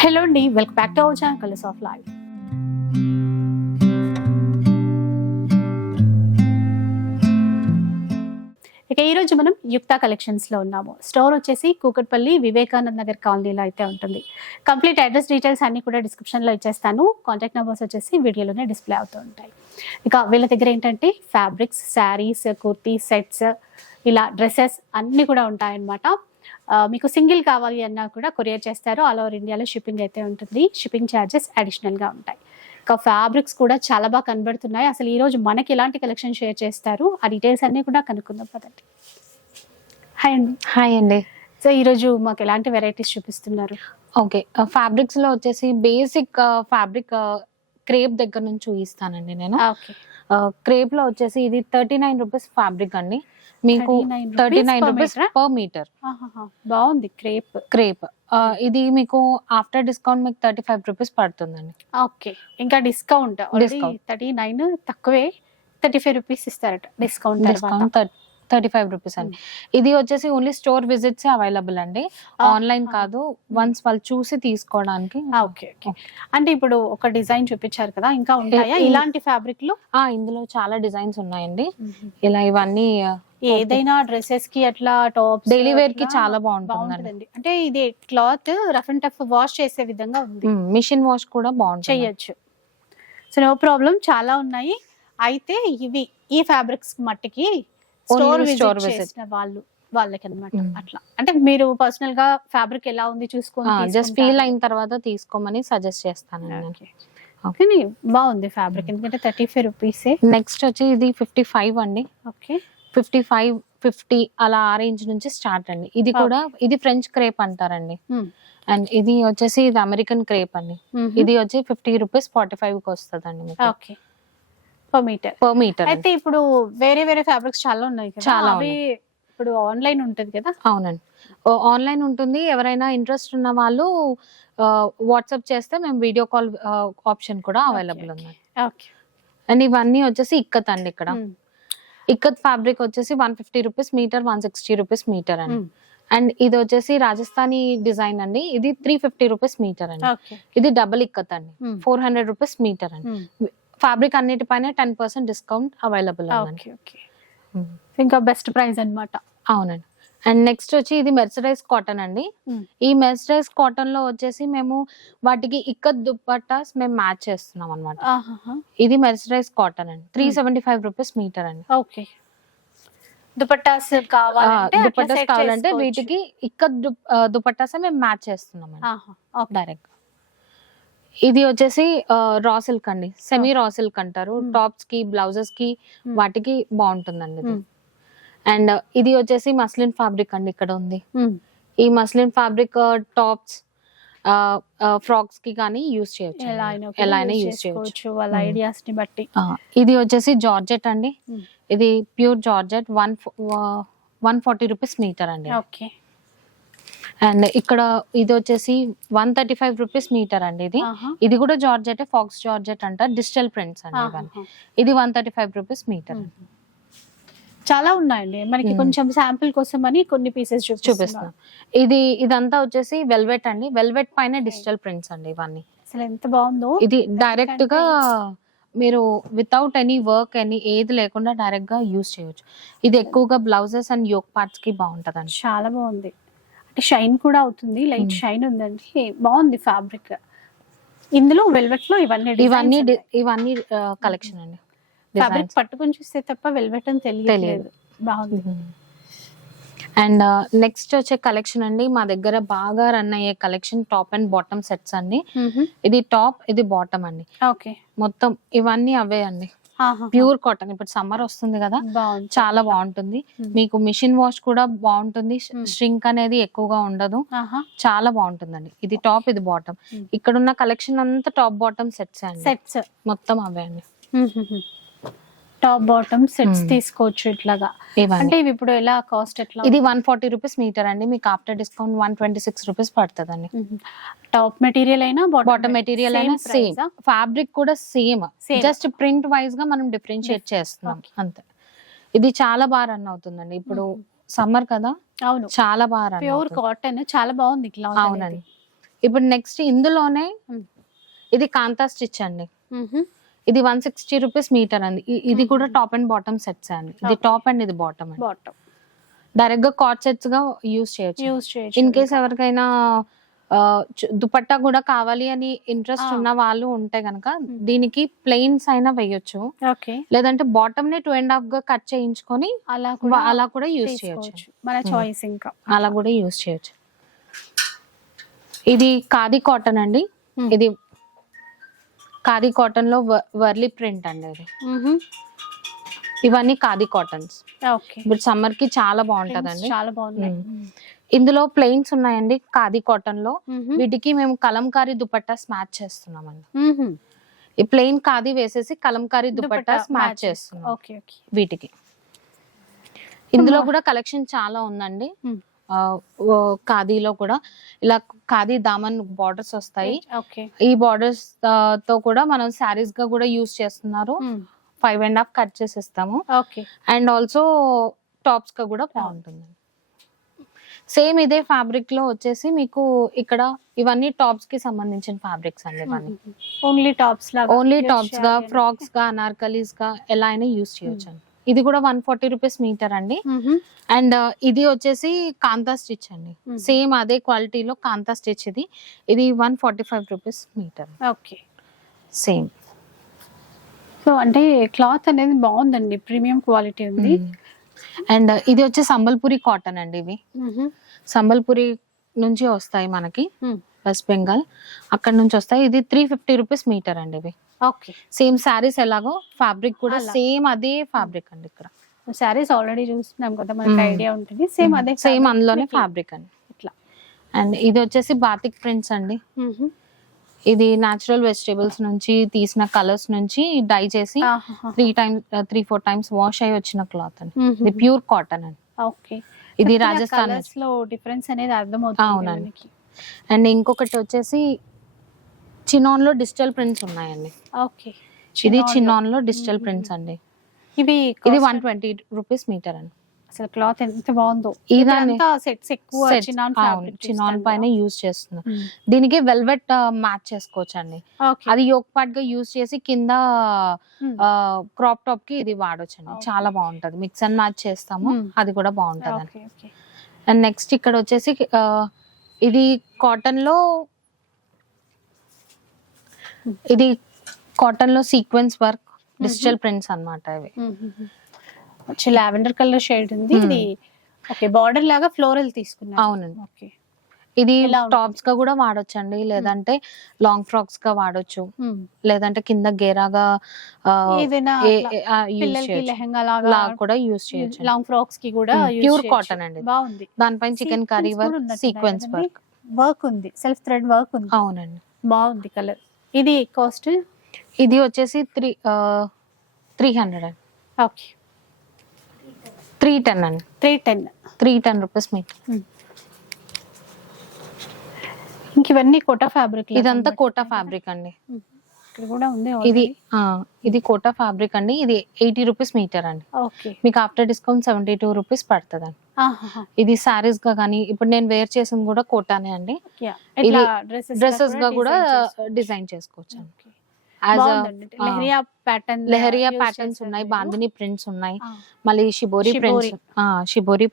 Hello అండి, welcome back to our channel colours of life. ఇక ఈరోజు మనం యుక్తా కలెక్షన్స్లో ఉన్నాము. స్టోర్ వచ్చేసి కూకట్పల్లి వివేకానంద నగర్ కాలనీలో అయితే ఉంటుంది. కంప్లీట్ అడ్రస్ డీటెయిల్స్ అన్ని కూడా డిస్క్రిప్షన్లో ఇచ్చేస్తాను. కాంటాక్ట్ నెంబర్స్ వచ్చేసి వీడియోలోనే డిస్ప్లే అవుతూ ఉంటాయి. ఇక వీళ్ళ దగ్గర ఏంటంటే ఫ్యాబ్రిక్స్, శారీస్, కుర్తీ సెట్స్, ఇలా డ్రెస్సెస్ అన్నీ కూడా ఉంటాయన్నమాట. మీకు సింగిల్ కావాలి అన్నా కూడా కొరియర్ చేస్తారు. ఆల్ ఓవర్ ఇండియాలో షిప్పింగ్ అయితే ఉంటుంది. షిప్పింగ్ ఛార్జెస్ అడిషనల్గా ఉంటాయి. ఇంకా ఫ్యాబ్రిక్స్ కూడా చాలా బాగా కనబడుతున్నాయి. అసలు ఈరోజు మనకి ఎలాంటి కలెక్షన్ షేర్ చేస్తారు, ఆ డీటెయిల్స్ అన్నీ కూడా కనుక్కుందాం పదండి. హాయ్ అండి. హాయ్ అండి. సో ఈరోజు మాకు ఎలాంటి వెరైటీస్ చూపిస్తున్నారు? ఓకే, ఫ్యాబ్రిక్స్లో వచ్చేసి బేసిక్ ఫ్యాబ్రిక్ క్రేప్ దగ్గర నుంచి చూపిస్తానండి నేను. ఓకే, క్రేప్లో వచ్చేసి ఇది 39 రూపీస్ ఫ్యాబ్రిక్ అండి. మీకు 39 రూపీస్ పర్ మీటర్. బాగుంది క్రేప్. ఇది మీకు ఆఫ్టర్ డిస్కౌంట్ మీకు 35 రూపీస్ పడుతుందండి. ఓకే, ఇంకా డిస్కౌంట్ 39 తక్కువే, 35 రూపీస్ ఇస్తారట డిస్కౌంట్. 35 రూపీస్ అండి. ఇది వచ్చేసి ఓన్లీ స్టోర్ విజిట్స్ అవైలబుల్ అండి, ఆన్లైన్ కాదు. వన్స్ వాళ్ళు చూసి తీసుకోవడానికి. Okay okay. అంటే ఇప్పుడు ఒక డిజైన్ చూపించారు కదా, ఇంకా ఉంటాయా ఇలాంటి ఫ్యాబ్రిక్ లో? ఇందులో చాలా డిజైన్స్ ఉన్నాయండి. ఇలా ఇవన్నీ ఏదైనా డ్రెస్సెస్ కి అట్లా టాప్స్, డైలీ వేర్ కి చాలా బాగుంటుందండి. అంటే ఇది cloth rough and tough wash చేసే విధంగా ఉంది. మిషన్ వాష్ కూడా బాగుంటుంది, చేయొచ్చు. సో నో ప్రాబ్లం, చాలా ఉన్నాయి. అయితే ఇవి ఈ ఫ్యాబ్రిక్స్ మట్టికి స్టోర్ విజిట్ చేసిన వాళ్ళకి అన్నమాట. అట్లా అంటే మీరు పర్సనల్ గా ఫ్యాబ్రిక్ ఎలా ఉంది చూసుకొని జస్ట్ ఫీల్ అయిన తర్వాత తీసుకోమని సజెస్ట్ చేస్తాను. కానీ బాగుంది ఫ్యాబ్రిక్, ఎందుకంటే 35 రూపీస్. నెక్స్ట్ వచ్చి ఇది 55 అండి. ఓకే, 55, 50 అలా ఆ రేంజ్ నుంచి స్టార్ట్ అండి. ఇది కూడా ఇది ఫ్రెంచ్ క్రేప్ అంటారండి. అండ్ ఇది వచ్చేసి ఇది అమెరికన్ క్రేప్ అండి. ఇది వచ్చి 50 రూపీస్ 45 కి వస్తుంది అండి. Okay, per metre. అయితే ఇప్పుడు వేరే వేరే ఫ్యాబ్రిక్స్ చాలా ఉన్నాయి కదా, చాలా. ఇప్పుడు ఆన్లైన్ ఉంటుంది కదా? అవునండి, ఆన్లైన్ ఉంటుంది. ఎవరైనా ఇంట్రెస్ట్ ఉన్న వాళ్ళు వాట్సాప్ చేస్తే మేము వీడియో కాల్ ఆప్షన్ కూడా అవైలబుల్ ఉంది. అండ్ ఇవన్నీ వచ్చేసి ఇక్కత్ అండి. ఇక్కడ ఇక్కత్ ఫ్యాబ్రిక్ వచ్చేసి 150 రూపీస్ మీటర్, 160 రూపీస్ మీటర్ అండి. అండ్ ఇది వచ్చేసి రాజస్థానీ డిజైన్ అండి. ఇది 350 రూపీస్ మీటర్ అండి. ఇది డబుల్ ఇక్కత్ అండి, 400 రూపీస్ మీటర్ అండి. ఫ్యాబ్రిక్ అన్నిటిపైన 10% డిస్కౌంట్ అవైలబుల్ అండి. ఇంకా బెస్ట్ ప్రైస్ అన్నమాట. అవునండి. అండ్ నెక్స్ట్ వచ్చి ఇది మెర్సరైజ్ కాటన్ అండి. ఈ మెర్సరైజ్ కాటన్ లో వచ్చేసి మేము వాటికి ఇక్కత్ దుపట్టాస్ మేము మ్యాచ్ చేస్తున్నాం అనమాట. ఇది మెర్సరైజ్ కాటన్ అండి, 375 రూపీస్ మీటర్ అండి. ఓకే, దుపట్టాస్ కావాలంటే వీటికి ఇక్కత్ దుపట్టాస్ మేము మ్యాచ్ చేస్తున్నాం డైరెక్ట్. ఇది వచ్చేసి రా సిల్క్ అండి, సెమీ రా సిల్క్ అంటారు. టాప్స్ కి, బ్లౌజెస్ కి వాటికి బాగుంటుందండి ఇది. అండ్ ఇది వచ్చేసి మస్లిన్ ఫ్యాబ్రిక్ అండి. ఇక్కడ ఉంది ఈ మస్లిన్ ఫ్యాబ్రిక్ టాప్స్, ఫ్రాక్స్ కి కానీ యూస్ చేయొచ్చు, ఎలా అయినా యూస్ చేయొచ్చు వాళ్ళ ఐడియాస్ ని బట్టి. ఇది వచ్చేసి జార్జెట్ అండి. ఇది ప్యూర్ జార్జెట్, 140 రూపీస్ మీటర్ అండి. ఓకే. అండ్ ఇక్కడ ఇది వచ్చేసి 135 రూపీస్ మీటర్ అండి. ఇది కూడా జార్జెట్, ఫాక్స్ జార్జెట్ అంటారు, డిజిటల్ ప్రింట్స్ అండి ఇవన్నీ. ఇది 135 రూపీస్ మీటర్. చాలా ఉన్నాయండి, మనకి కొంచెం శాంపిల్ కోసం అని కొన్ని పీసెస్ చూపిస్తాను. ఇదంతా వచ్చేసి వెల్వెట్ అండి. వెల్వెట్ పైన డిజిటల్ ప్రింట్స్ అండి ఇవన్నీ. అసలు ఎంత బాగుందో. ఇది డైరెక్ట్ గా మీరు వితౌట్ ఎనీ వర్క్ ఏది లేకుండా డైరెక్ట్ గా యూస్ చేయొచ్చు. ఇది ఎక్కువగా బ్లౌజెస్ అండ్ యోక్ పార్ట్స్ కి బాగుంటది. చాలా బాగుంది, షైన్ కూడా అవుతుంది, లైట్ షైన్ ఉందండి. బాగుంది ఫ్యాబ్రిక్. ఇందులో వెల్వెట్ లో ఇవన్నీ కలెక్షన్ అండి. ఫ్యాబ్రిక్ పట్టుకొని చూస్తే తప్ప వెల్వెట్ అని తెలియదు. బాగుంది. అండ్ నెక్స్ట్ వచ్చే కలెక్షన్ అండి, మా దగ్గర బాగా రన్ అయ్యే collection top and bottom sets అండి. ఇది టాప్, ఇది బాటమ్ అండి. ఓకే, మొత్తం ఇవన్నీ అవే అండి. Pure cotton. ఇప్పుడు సమ్మర్ వస్తుంది కదా, చాలా బాగుంటుంది. మీకు మిషన్ వాష్ కూడా బాగుంటుంది, ష్రింక్ అనేది ఎక్కువగా ఉండదు, చాలా బాగుంటుందండి. ఇది టాప్, ఇది బాటమ్. ఇక్కడ ఉన్న కలెక్షన్ అంతా టాప్ బాటమ్ సెట్స్ అండి. సెట్స్ మొత్తం అవే అండి. టాప్ బాటమ్ సెట్స్ తీసుకోవచ్చు ఇట్లాగా. అంటే ఇవి ఇప్పుడు ఎలా కాస్ట్ ఎట్లా? ఇది 140 రూపీస్ మీటర్ అండి. మీకు ఆఫ్టర్ డిస్కౌంట్ 126 రూపీస్ పడుతుంది అండి. టాప్ మెటీరియల్ అయినా బాటమ్ మెటీరియల్ అయినా సేమ్, ఫ్యాబ్రిక్ కూడా సేమ్, జస్ట్ ప్రింట్ వైజ్ గా మనం డిఫరెన్షియేట్ చేస్తున్నాం అంతే. ఇది చాలా బాగా రన్ అవుతుందండి. ఇప్పుడు సమ్మర్ కదా, అవును, చాలా బాగా రన్. ప్యూర్ కాటన్ చాలా బాగుంది. అవునండి. ఇప్పుడు నెక్స్ట్ ఇందులోనే Hmm. ఇది కాంతా స్టిచ్ అండి. ఇది 160 రూపీస్ మీటర్ అండి. ఇది కూడా టాప్ అండ్ బాటమ్ సెట్స్ అండి. ఇది టాప్ అండ్ ఇది బాటమ్ అండి. బాటమ్ డైరెక్ట్ గా కార్డ్ సెట్స్ గా యూస్ చేయొచ్చు. ఇన్ కేస్ ఎవరికైనా దుపట్టా కూడా కావాలి అని ఇంట్రెస్ట్ ఉన్న వాళ్ళు ఉంటే గనక దీనికి ప్లెయిన్స్ అయినా వేయొచ్చు. ఓకే. లేదంటే బాటమ్ ని 2.5 గా కట్ చేయించుకొని అలా కూడా యూస్ చేయొచ్చు. మన చాయిస్ ఇంకా అలా కూడా యూస్ చేయొచ్చు. ఇది ఖాదీ కాటన్ అండి. ఇది ఖాదీ కాటన్ లో వర్లీ ప్రింట్ అండి. ఇది ఇవన్నీ ఖాదీ కాటన్స్. ఇప్పుడు సమ్మర్ కి చాలా బాగుంటదండి. చాలా బాగుంది. ఇందులో ప్లెయిన్స్ ఉన్నాయండి ఖాదీ కాటన్ లో. వీటికి మేము కలంకారీ దుపట్టాస్ మ్యాచ్ చేస్తున్నామండి. ఈ ప్లెయిన్ ఖాదీ వేసేసి కలంకారీ దుపట్టాస్ మ్యాచ్ చేస్తున్నాం వీటికి. ఇందులో కూడా కలెక్షన్ చాలా ఉందండి. ఖాదీలో కూడా ఇలా ఖాదీ దామన్ బార్డర్స్ వస్తాయి. ఈ బార్డర్స్ తో కూడా మనం శారీస్ గా కూడా యూస్ చేస్తున్నారు. 5.5 కట్ చేసి ఇస్తాము. అండ్ ఆల్సో టాప్స్ గా కూడా బాగుంటుంది. సేమ్ ఇదే ఫ్యాబ్రిక్ లో వచ్చేసి మీకు ఇక్కడ ఇవన్నీ టాప్స్ కి సంబంధించిన ఫ్యాబ్రిక్స్ అండి. ఇవన్నీ ఓన్లీ టాప్స్ గా ఫ్రాక్స్ గా అనార్కలీస్ గా ఎలా అయినా యూస్ చేయొచ్చు అండి. ఇది కూడా 140 రూపీస్ మీటర్ అండి. అండ్ ఇది వచ్చేసి కాంతా స్టిచ్ అండి. సేమ్ అదే క్వాలిటీలో కాంతా స్టిచ్. ఇది 145 rupees metre. Okay. Same. So అంటే క్లాత్ అనేది బాగుందండి, ప్రీమియం క్వాలిటీ ఉంది. అండ్ ఇది వచ్చి సంబల్పురి కాటన్ అండి. ఇవి సంబల్పురి నుంచి వస్తాయి మనకి, వెస్ట్ బెంగాల్ అక్కడ నుంచి వస్తాయి. ఇది 350 రూపీస్ మీటర్ అండి. ఇవి ఓకే. సేమ్ సారీస్ ఎలాగో ఫ్యాబ్రిక్ కూడా సేమ్ అదే ఫ్యాబ్రిక్ అండి. ఇక్కడ సారీస్ ఆల్రెడీ చూస్తున్నాం కదా, మనకి ఐడియా ఉంటుంది. సేమ్ అందులోనే ఫ్యాబ్రిక్ అండి ఇట్లా. అండ్ ఇది వచ్చేసి బాతిక్ ప్రింట్స్ అండి. ఇది న్యాచురల్ వెజిటేబుల్స్ నుంచి తీసిన కలర్స్ నుంచి డై చేసి 3-4 టైమ్స్ వాష్ అయ్యి వచ్చిన క్లాత్ అండి. ఇది ప్యూర్ కాటన్ అండి. ఓకే. ఇది రాజస్థాన్ లో డిఫరెన్స్ అనేది అర్థమవుతుంది. అవునండి. అండ్ ఇంకొకటి వచ్చేసి చినాన్ లో డిజిటల్ ప్రింట్స్ ఉన్నాయండి. ఓకే. ఇది చినాన్ లో డిజిటల్ ప్రింట్స్ అండి. ఇది 120 రూపీస్ మీటర్ అండి. అసలు క్లాత్ ఎంత బాగుందో. సెట్స్ ఎక్కువ చినాన్ పైన యూజ్ చేస్తున్నారు. దీనికి వెల్వెట్ మ్యాచ్ చేసుకోవచ్చు అండి. అది యోక్ పార్ట్ గా యూజ్ చేసి కింద క్రాప్ టాప్ కి ఇది వాడొచ్చు అండి. చాలా బాగుంటది. మిక్స్ అండ్ మ్యాచ్ చేస్తాము, అది కూడా బాగుంటది అండి. అండ్ నెక్స్ట్ ఇక్కడ వచ్చేసి ఇది కాటన్ లో సీక్వెన్స్ వర్క్ డిజిటల్ ప్రింట్స్ అన్నమాట. ఇవి లావెండర్ కలర్ షేడ్ ఉంది. ఇది ఓకే, బార్డర్ లాగా ఫ్లోరల్ తీసుకున్నారు. అవునండి. ఓకే. ఇది టాప్స్ గా కూడా వాడొచ్చండి, లేదంటే లాంగ్ ఫ్రాక్స్ గా వాడొచ్చు, లేదంటే కింద గేరాగా కూడా యూస్ చేయొచ్చు. లాంగ్ ఫ్రాక్స్ కి కూడా ప్యూర్ కాటన్ అండి. బాగుంది. దానిపైన chicken curry work, sequence work ఉంది, సెల్ఫ్ థ్రెడ్ వర్క్ ఉంది. అవునండి. బాగుంది కలర్. ఇది కాస్ట్ ఇది వచ్చేసి 300 అండి. ఓకే. 310 అండి. 310 రూపీస్ మీటర్. ఇంక ఇవన్నీ కోటా ఫ్యాబ్రిక్. ఇదంతా కోటా ఫ్యాబ్రిక్ అండి. ఇక్కడ కూడా ఉంది. ఇది కోటా ఫ్యాబ్రిక్ అండి. ఇది 80 రూపీస్ మీటర్ అండి. ఓకే. మీకు ఆఫ్టర్ డిస్కౌంట్ 72 రూపీస్ పడుతుంది అండి. ఇది సారీస్ గా కానీ, ఇప్పుడు నేను వేర్ చేసింది కూడా కోటానే అండి. ఇది డ్రెస్సెస్ గా కూడా డిజైన్ చేసుకోవచ్చు అండి. లెహరియా ప్యాటర్న్స్ ఉన్నాయి, బాందిని ప్రింట్స్ ఉన్నాయి, మళ్ళీ షిబోరి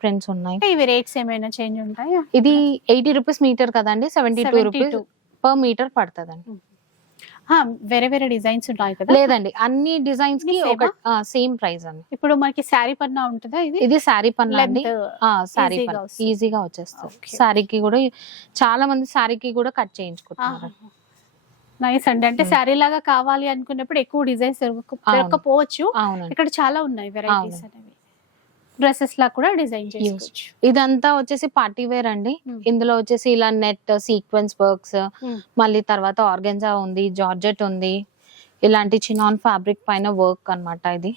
ప్రింట్స్ ఉన్నాయి. ఇవి రేట్స్ ఏమైనా చేంజ్ ఉంటాయా? ఇది 80 రూపీస్ మీటర్ కదండి, 72 రూపీస్ పర్ మీటర్ పడుతుందండి. వేరే వేరే డిజైన్స్ ఉంటాయి కదా? లేదండి, అన్ని డిజైన్స్ కి ఒక సేమ్ ప్రైస్ అండి. ఇప్పుడు మనకి శారీ పన్నా ఉంటుందా? ఇది శారీ పన్నా అండి. శారీ ఈజీగా వచ్చేస్తుంది. శారీకి కూడా చాలా మంది శారీకి కూడా కట్ చేయించుకుంటున్నారు. నైస్ అండి. అంటే శారీ లాగా కావాలి అనుకున్నప్పుడు ఎక్కువ డిజైన్స్ దొరకపోవచ్చు. ఇక్కడ చాలా ఉన్నాయి వెరైటీస్ అనేవి. డ్రెస్సెస్ లా కూడా డిజైన్ చేసుకోవచ్చు. ఇదంతా వచ్చేసి పార్టీ వేర్ అండి. ఇందులో వచ్చేసి ఇలా నెట్ సీక్వెన్స్ వర్క్స్, మళ్ళీ తర్వాత ఆర్గెన్జా ఉంది, జార్జెట్ ఉంది, ఇలాంటి చినాన్ ఫ్యాబ్రిక్ పైన వర్క్ అన్నమాట. ఇది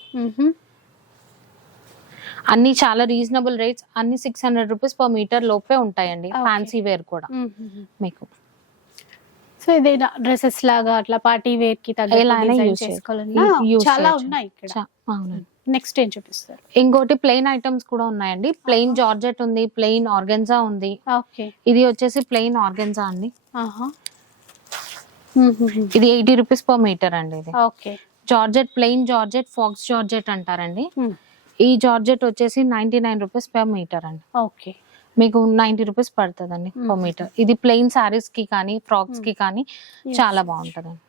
అన్ని చాలా రీజనబుల్ రేట్స్, అన్ని 600 రూపీస్ పర్ మీటర్ లోపే ఉంటాయండి. ఫ్యాన్సీ వేర్ కూడా మీకు. సో ఏదైనా డ్రెస్సెస్ లాగా అట్లా పార్టీ వేర్ కి చాలా ఉన్నాయి ఇక్కడ. నెక్స్ట్ ఏం చూపిస్తారు? ఇంకోటి ప్లెయిన్ ఐటమ్స్ కూడా ఉన్నాయండి. ప్లెయిన్ జార్జెట్ ఉంది, ప్లెయిన్ ఆర్గెన్జా ఉంది. ఓకే. ఇది వచ్చేసి ప్లెయిన్ ఆర్గెన్జా అండి. ఆహా. ఇది 80 రూపీస్ పర్ మీటర్ అండి. ఇది okay. Georgette, plain georgette, faux georgette అంటారండి. ఈ జార్జెట్ వచ్చేసి 99 రూపీస్ పర్ మీటర్ అండి. ఓకే. మీకు 90 రూపీస్ పడుతుందండి పర్ మీటర్. ఇది ప్లెయిన్ సారీస్ కి కానీ ఫ్రాక్స్ కి కానీ చాలా బాగుంటదండి.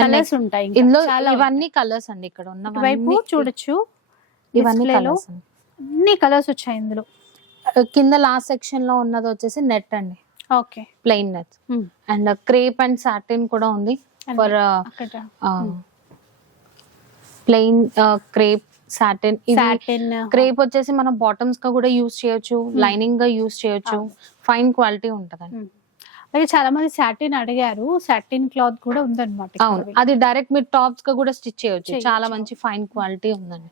కలర్స్ ఉంటాయి ఇందులో ఇవన్నీ కలర్స్ అండి. ఇక్కడ ఉన్నవైపు చూడొచ్చు, ఇవన్నీ కలర్స్, అన్ని కలర్స్ వచ్చాయి ఇందులో. కింద లాస్ట్ సెక్షన్ లో ఉన్నది వచ్చేసి నెట్ అండి. Okay. Plain net and crepe and satin కూడా ఉంది. For plain crepe satin. Crepe వచ్చేసి మనం బాటమ్స్ గా కూడా యూస్ చేయొచ్చు, లైనింగ్ గా యూస్ చేయొచ్చు. ఫైన్ క్వాలిటీ ఉంటదండి. అలాగే చాలా మంది సాటిన్ అడిగారు, సాటిన్ క్లాత్ కూడా ఉందన్నమాట. అవును, అది డైరెక్ట్ మీరు టాప్స్ గా కూడా స్టిచ్ చేయొచ్చు. చాలా మంచి ఫైన్ క్వాలిటీ ఉందండి.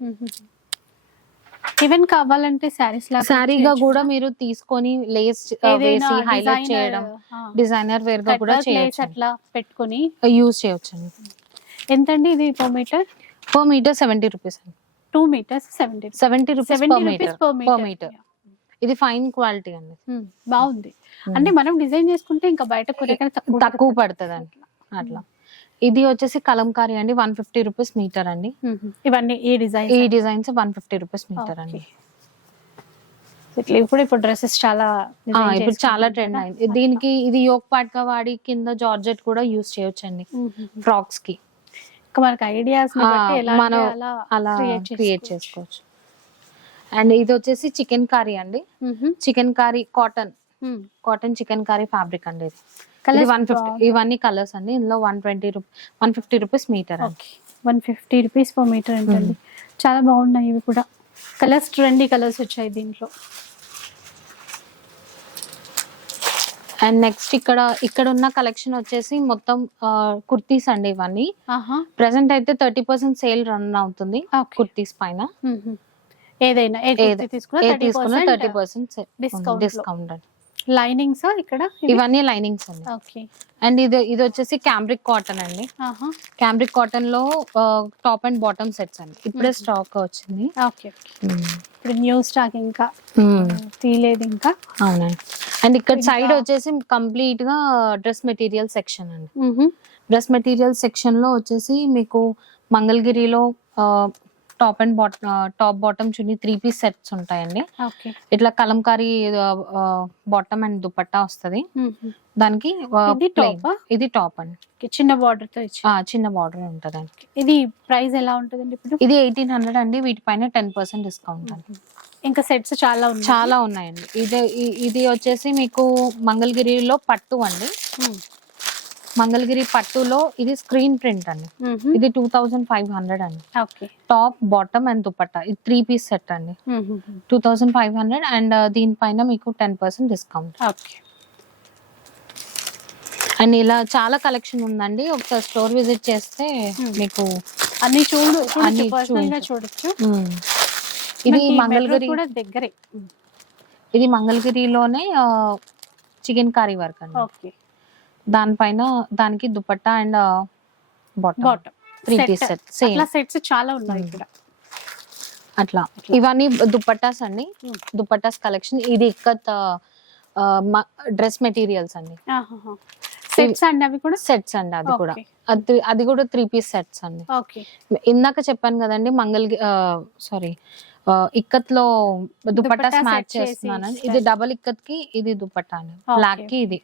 ఈవెన్ కావాలంటే సారీస్ లా సారీగా కూడా మీరు తీసుకొని లేస్ వేసి హైలైట్ చేయడం, డిజైనర్ వేర్ గా కూడా చేయొచ్చు. అట్లా పెట్టుకొని యూస్ చేయొచ్చు అండి. ఎంతండి ఇది per metre? Per metre 70 rupees అండి. 2 meters 70 రూపీస్ పర్ మీటర్. ఇది ఫైన్ క్వాలిటీ అండి. బాగుంది. అంటే మనం డిజైన్ చేసుకుంటే ఇంకా బయట తక్కువ పడుతుంది అండి అట్లా. ఇది వచ్చేసి కలంకారీ అండి. 150 రూపీస్ మీటర్ అండి. ఇవన్నీ ఈ డిజైన్స్ 150 రూపీస్ మీటర్ అండి. ఇప్పుడు డ్రెస్సెస్ చాలా ఇప్పుడు చాలా ట్రెండ్ అయింది. దీనికి ఇది యోక్ పాట్ గా వాడి కింద జార్జెట్ కూడా యూస్ చేయొచ్చు అండి ఫ్రాక్స్ కి. మనకి ఐడియాస్ మనం అలా క్రియేట్ చేసుకోవచ్చు. అండ్ ఇది వచ్చేసి చికెన్ కారీ అండి. Chikankari cotton chikankari fabric అండి. ఇది 150. ఇవన్నీ కలర్స్ అండి. ఇందులో 150 rupees metre. 150 rupees per metre అండి. చాలా బాగున్నాయి ఇవి కూడా. కలర్స్ ట్రెండీ కలర్స్ వచ్చాయి దీంట్లో. అండ్ నెక్స్ట్ ఇక్కడ ఉన్న కలెక్షన్ వచ్చేసి మొత్తం కుర్తీస్ అండి. ఇవన్నీ ప్రెసెంట్ అయితే 30% సేల్ రన్ అవుతుంది కుర్తీస్ పైన. ఏదైనా తీసుకున్నా 30% డిస్కౌంట్. లైనింగ్స్ ఇక్కడ ఇవన్నీ లైనింగ్స్ అండి. ఓకే. అండ్ ఇది వచ్చేసి క్యాంబ్రిక్ కాటన్ అండి. క్యాంబ్రిక్ కాటన్ లో టాప్ అండ్ బాటమ్ సెట్స్ అండి. ఇప్పుడే స్టాక్ వచ్చింది. ఓకే. ఇప్పుడు న్యూ స్టాక్ ఇంకా తీయలేదు ఇంకా. అవునండి. అండ్ ఇక్కడ సైడ్ వచ్చేసి కంప్లీట్ గా డ్రెస్ మెటీరియల్ సెక్షన్ అండి. డ్రెస్ మెటీరియల్ సెక్షన్ లో వచ్చేసి మీకు మంగళగిరిలో top and top bottom chunni 3 piece sets ఉంటాయండి. ఇట్లా కలంకారీ బాటమ్ అండ్ దుపట్టా వస్తది. దానికి ఇది టాప్ అండి. చిన్న బార్డర్ తో చిన్న బార్డర్ ఉంటదండి. ఇది ప్రైస్ ఎలా ఉంటదండి ఇప్పుడు? ఇది 1800 అండి. వీటిపైన 10% డిస్కౌంట్ అండి. ఇంకా సెట్స్ చాలా ఉన్నాయండి. ఇది వచ్చేసి మీకు మంగళగిరిలో పట్టు అండి. మంగళగిరి పట్టులో ఇది స్క్రీన్ ప్రింట్ అండి. ఇది 2500 అండి. టాప్ బాటమ్ అండ్ దుపట్టా ఇది 3 పీస్ సెట్ అండి. 2500 అండ్ దీనిపైన మీకు 10% డిస్కౌంట్. అండ్ ఇలా చాలా కలెక్షన్ ఉందండి. ఒకసారి స్టోర్ విజిట్ చేస్తే మీకు అన్ని చూడొచ్చు. ఇది మంగళగిరి దగ్గరే. ఇది మంగళగిరిలోనే చికెన్ కారీ వర్క్ అండి. దానిపైన దానికి dupatta and bottom 3 piece set sets చాలా ఉన్నాయి ఇక్కడ. అట్లా ఇవన్నీ దుపట్టాస్ అండి. దుపట్టాస్ కలెక్షన్. ఇది ఇక్కత్ డ్రెస్ మెటీరియల్స్ అండి. సెట్స్ అండి. అవి కూడా సెట్స్ అండి. అది కూడా 3 పీస్ సెట్స్ అండి. ఇందాక చెప్పాను కదండి ఇక్కత్ లో దుపట్టాస్ మ్యాచ్ చేస్తున్నాను. ఇది డబల్ ఇక్కత్ కి ఇది దుపట్టా అండి. బ్లాక్ కి ఇది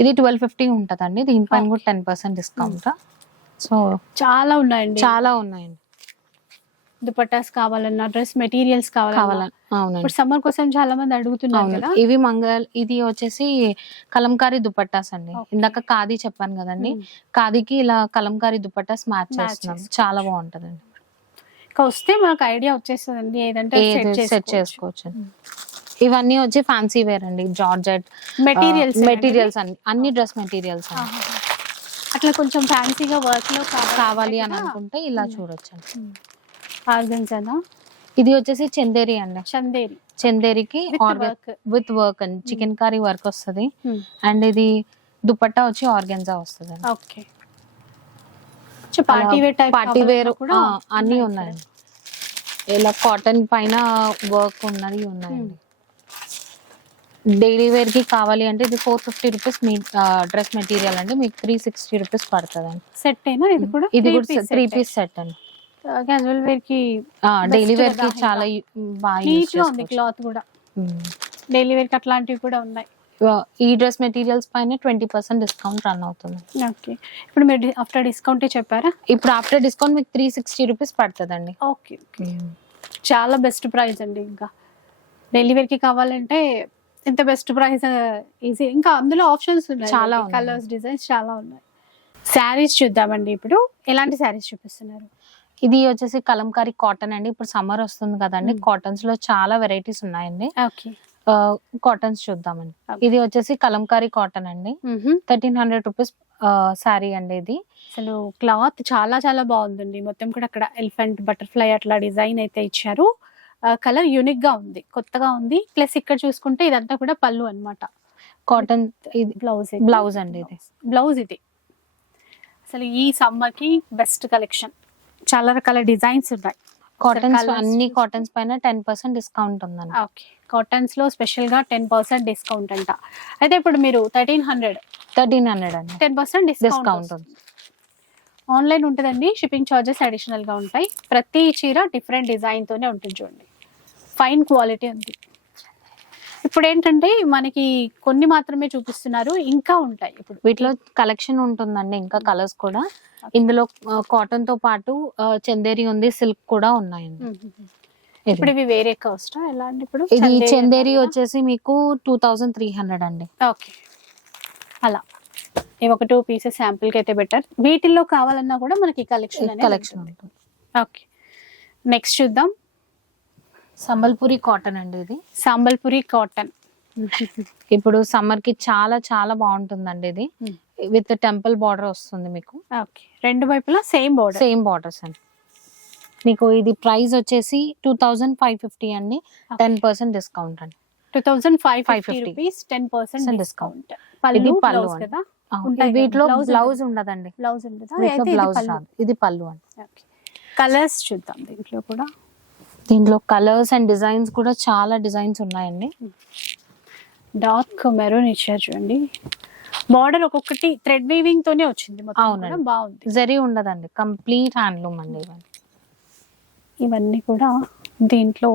1250 ఉంటదండి. దీనిపైన కూడా 10% డిస్కౌంట్. సో చాలా ఉన్నాయండి. దుపట్టాస్ కావాలన్నా, డ్రెస్ మెటీరియల్స్ కావాలన్నా. ఇప్పుడు సమ్మర్ కోసం చాలా మంది అడుగుతున్నారు కదా. ఇది వచ్చేసి కలంకారీ దుపట్టాస్ అండి. ఇందాక ఖాదీ చెప్పాను కదండి. ఖాదీకి ఇలా కలంకారీ దుపట్టాస్ మ్యాచ్ చేస్తున్నాం. చాలా బాగుంటదండి. వస్తే మనకు ఐడియా వచ్చేస్తుందండి. ఏదంటే సెట్ చేసుకోవచ్చు. ఇవన్నీ వచ్చి ఫ్యాన్సీ వేర్ అండి. జార్జెట్ మెటీరియల్స్ అన్ని డ్రెస్ మెటీరియల్స్ అండి. అట్లా కొంచెం ఫ్యాన్సీగా వర్క్ లో కావాలి అని అనుకుంటే ఇలా చూడొచ్చు అండి. ఆర్గన్జానా. ఇది వచ్చేసి చందేరి అండి. చందేరికి విత్ వర్క్ అండి. చికెన్ కారీ వర్క్ వస్తుంది. అండ్ ఇది దుపట్టా వచ్చి ఆర్గన్జా వస్తుంది. పార్టీ వేర్ అన్ని ఉన్నాయండి. ఇలా కాటన్ పైన వర్క్ ఉన్నది ఉన్నాయండి. డైలీ వేర్ కి కావాలి అంటే ఇది 450 రూపీస్ మీ డ్రెస్ మెటీరియల్ అండి, మీకు 360 రూపీస్ పడుతుందండి. సెట్ అయినా ఇది కూడా ఇది కూడా 3 పీస్ సెట్ అండి. క్యాజువల్ వేర్ కి డైలీ వేర్ కి చాలా బాగా యూస్ నీట్ గా ఉంది క్లాత్ కూడా. డైలీ వేర్ కి అట్లాంటివి కూడా ఉన్నాయి. ఈ డ్రెస్ మెటీరియల్స్ పైన 20% డిస్కౌంట్ రన్ అవుతుంది. ఓకే, ఇప్పుడు మీరు ఆఫ్టర్ డిస్కౌంట్ చెప్పారా? ఇప్పుడు ఆఫ్టర్ డిస్కౌంట్ మీకు 360 రూపీస్ పడుతుందండి. ఓకే ఓకే, చాలా బెస్ట్ ప్రైస్ అండి. ఇంకా డైలీ వేర్ కి కావాలంటే ఇంత బెస్ట్ ప్రైస్ ఈజీ. ఇంకా అందులో ఆప్షన్స్ ఉన్నాయి, చాలా కలర్స్ డిజైన్స్ చాలా ఉన్నాయి. శారీస్ చూద్దామండి. ఇప్పుడు ఎలాంటి శారీస్ చూపిస్తున్నారు? ఇది వచ్చేసి కలంకారీ కాటన్ అండి. ఇప్పుడు సమ్మర్ వస్తుంది కదండి, కాటన్స్ లో చాలా వెరైటీస్ ఉన్నాయండి. ఓకే, కాటన్స్ చూద్దామండి. ఇది వచ్చేసి కలంకారీ కాటన్ అండి, 1300 రూపీస్ శారీ అండి. ఇది అసలు క్లాత్ చాలా చాలా బాగుందండి. మొత్తం కూడా అక్కడ ఎలిఫెంట్ బటర్ఫ్లై అట్లా డిజైన్ అయితే ఇచ్చారు. కలర్ యూనిక్ గా ఉంది, కొత్తగా ఉంది. ప్లస్ ఇక్కడ చూసుకుంటే ఇదంతా కూడా పళ్ళు అన్నమాట. కాటన్ ఇది బ్లౌజ్ అండి. ఇది బ్లౌజ్. ఇది అసలు ఈ సమ్మర్ కి బెస్ట్ కలెక్షన్. చాలా రకాల డిజైన్స్ ఉన్నాయి. కాటన్స్ అన్ని కాటన్స్ పైన 10% డిస్కౌంట్ ఉందండి. ఓకే, కాటన్స్ లో స్పెషల్ గా 10% డిస్కౌంట్ అంట. అయితే ఇప్పుడు మీరు 1300 అండి 10% డిస్కౌంట్ ఉంది. ఆన్లైన్ ఉంటుందండి, షిప్పింగ్ చార్జెస్ అడిషనల్ గా ఉంటాయి. ప్రతి చీర డిఫరెంట్ డిజైన్ తోనే ఉంటుంది. చూడండి, ఫైన్ క్వాలిటీ ఉంది. ఇప్పుడు ఏంటంటే మనకి కొన్ని మాత్రమే చూపిస్తున్నారు, ఇంకా ఉంటాయి. ఇప్పుడు వీటిలో కలెక్షన్ ఉంటుందండి, ఇంకా కలర్స్ కూడా. ఇందులో కాటన్ తో పాటు చందేరి ఉంది, సిల్క్ కూడా ఉన్నాయండి. ఇప్పుడు ఇవి వేరే కాస్ట్ ఎలా అండి? ఇప్పుడు ఇది చందేరి వచ్చేసి మీకు 2300 అండి. ఓకే, అలా ఇవి ఒక 2 పీసెస్ శాంపుల్ కి అయితే బెటర్. వీటిల్లో కావాలన్నా కూడా మనకి కలెక్షన్ ఉంటుంది. ఓకే, నెక్స్ట్ చూద్దాం. సంబల్పురి కాటన్ అండి. ఇది సంబల్పురి కాటన్ ఇప్పుడు సమ్మర్ కి చాలా చాలా బాగుంటుందండి. ఇది విత్ టెంపుల్ బార్డర్ వస్తుంది మీకు. ఓకే, రెండు వైపులా సేమ్ బార్డర్స్ అండి. మీకు ఇది ప్రైస్ వచ్చేసి 2550 అండి, 10% డిస్కౌంట్ అండి. 2550 రూపీస్, 10% డిస్కౌంట్. ఇది పళ్ళు కదా. వీటిలో బ్లౌజ్ ఉండదండి. బ్లౌజ్ ఉండదా? బ్లౌజ్ రాదు. ఇది పళ్ళు అండి. కలర్స్ చూద్దాం. దీంట్లో కలర్స్ అండ్ డిజైన్స్ కూడా చాలా డిజైన్స్ ఉన్నాయండి. డార్క్ మెరూన్ ఇచ్చారు చూడండి. బార్డర్ ఒక్కొక్కటి థ్రెడ్ వీవింగ్ తోనే వచ్చింది. అవునండి, బాగుంది. జరీ ఉండదండి, కంప్లీట్ హ్యాండ్లూమ్ అండి. ఇవన్నీ కూడా దీంట్లో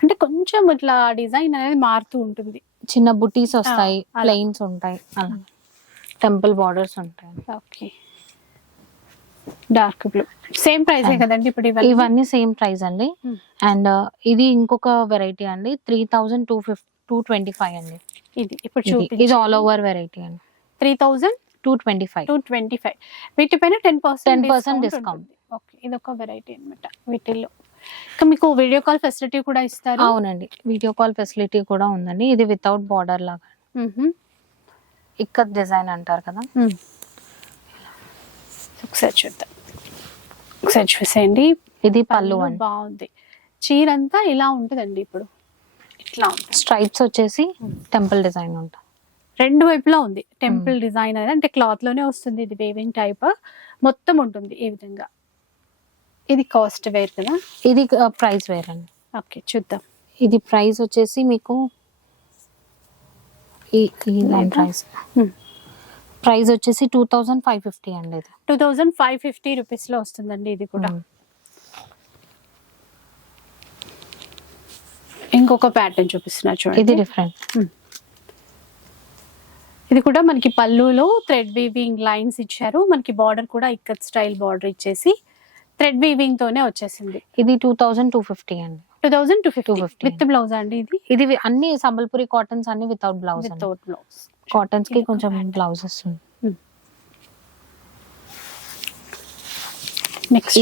అంటే కొంచెం ఇట్లా డిజైన్ అనేది మారుతూ ఉంటుంది. చిన్న బుటీస్ వస్తాయి, ప్లెయిన్స్ ఉంటాయి, అలా టెంపుల్ బార్డర్స్ ఉంటాయి. Okay, dark blue same price కదండి. ఇప్పుడు ఇవన్నీ సేమ్ ప్రైస్ అండి. అండ్ ఇది ఇంకొక వెరైటీ అండి, 3225 అండి. ఇది ఇప్పుడు ఇది ఆల్ ఓవర్ వెరైటీ అండి. 3225. వీటిపైన 10% డిస్కౌంట్. ఓకే, ఇది ఒక వెరైటీ అన్నమాట. వీటిల్లో ఇంకా మీకు వీడియో కాల్ ఫెసిలిటీ కూడా ఇస్తారు. అవునండి, వీడియో కాల్ ఫెసిలిటీ కూడా ఉందండి. ఇది వితౌట్ బార్డర్ లాగా ఇక్కత్ డిజైన్ అంటారు కదా. ఒకసారి చూద్దాం, ఒకసారి చూసేయండి. ఇది పళ్ళు అండి, బాగుంది. చీర అంతా ఇలా ఉంటుందండి. ఇప్పుడు ఇట్లా ఉంటుంది. స్ట్రైప్స్ వచ్చేసి టెంపుల్ డిజైన్ ఉంటుంది. రెండు వైపులా ఉంది టెంపుల్ డిజైన్ అనేది. అంటే క్లాత్ లోనే వస్తుంది. ఇది వేవింగ్ టైప్ మొత్తం ఉంటుంది ఈ విధంగా. ఇది కాస్ట్ వేర్ కదా. ఇది ప్రైస్ వేర్ అండి. ఓకే, చూద్దాం. ఇది ప్రైస్ వచ్చేసి మీకు ఈ లైన్ ప్రైస్ వచ్చేసి 2550 అండి. ఇది 2550 రూపీస్ లో వస్తుందండి. ఇది కూడా ఇంకొక ప్యాటర్న్ చూపిస్తున్నా చూడండి. ఇది డిఫరెంట్. ఇది కూడా మనకి పళ్ళులో థ్రెడ్ వీవింగ్ లైన్స్ ఇచ్చారు. మనకి బార్డర్ కూడా ఇక్కత్ స్టైల్ బార్డర్ ఇచ్చేసి థ్రెడ్ వీవింగ్ తోనే వచ్చేసింది. ఇది 2250 అండి. 2250 విత్ బ్లౌజ్ అండి. ఇది అన్ని సంబల్పురి కాటన్స్ అన్ని వితౌట్ బ్లౌజ్. కాటన్స్ కి కొంచెం బ్లౌజ్ వస్తుంది. నెక్స్ట్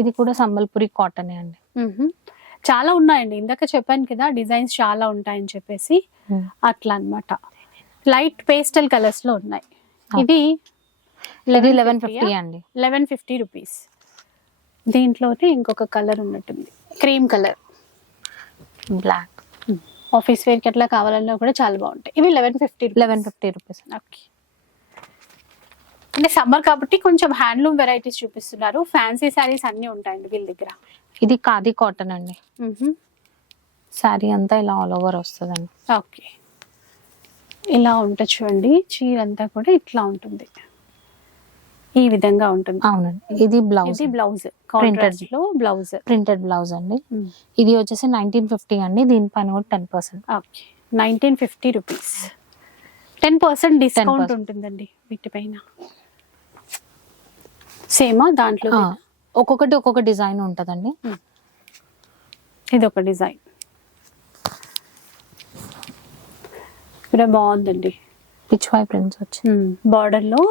ఇది కూడా సంబల్పురి కాటన్ అండి. చాలా ఉన్నాయండి. ఇందాక చెప్పాను కదా డిజైన్స్ చాలా ఉంటాయని చెప్పేసి, అట్లా అన్నమాట. లైట్ పేస్టల్ కలర్స్ లో ఉన్నాయి. ఇది 1150 అండి. 1150 రూపీస్. దీంట్లోనే ఇంకొక కలర్ ఉన్నట్టుంది, cream colour, black. Office wear కి అట్లా కావాలన్నా కూడా చాలా బాగుంటాయి. ఇవి 1150 రూపీస్. ఓకే, అంటే సమ్మర్ కాబట్టి కొంచెం హ్యాండ్లూమ్ వెరైటీస్ చూపిస్తున్నారు. ఫ్యాన్సీ శారీస్ అన్ని ఉంటాయండి వీళ్ళ దగ్గర. ఇది ఖాదీ కాటన్ అండి. శారీ అంతా ఇలా ఆల్ ఓవర్ వస్తుందండి. ఓకే, ఇలా ఉంటుంది చూడండి. చీర అంతా కూడా ఇట్లా ఉంటుంది, ఈ విధంగా ఉంటుంది. అవునండి. ఇది బ్లౌజ్. ఇది బ్లౌజ్, కాంట్రాస్ట్ లో బ్లౌజ్, ప్రింటెడ్ బ్లౌజ్ అండి. ఇది వచ్చేసి 1950 అండి. దీనిపైన కూడా 10%. Okay, 1950 rupees. 10% డిస్కౌంట్ ఉంటుందండి వీటిపైన. సేమా దాంట్లో ఒక్కొక్కటి ఒక్కొక్క డిజైన్ ఉంటుందండి. ఇది ఒక డిజైన్ కూడా బాగుందండి. పిచ్ వై ప్రింట్స్ వచ్చి బార్డర్ లో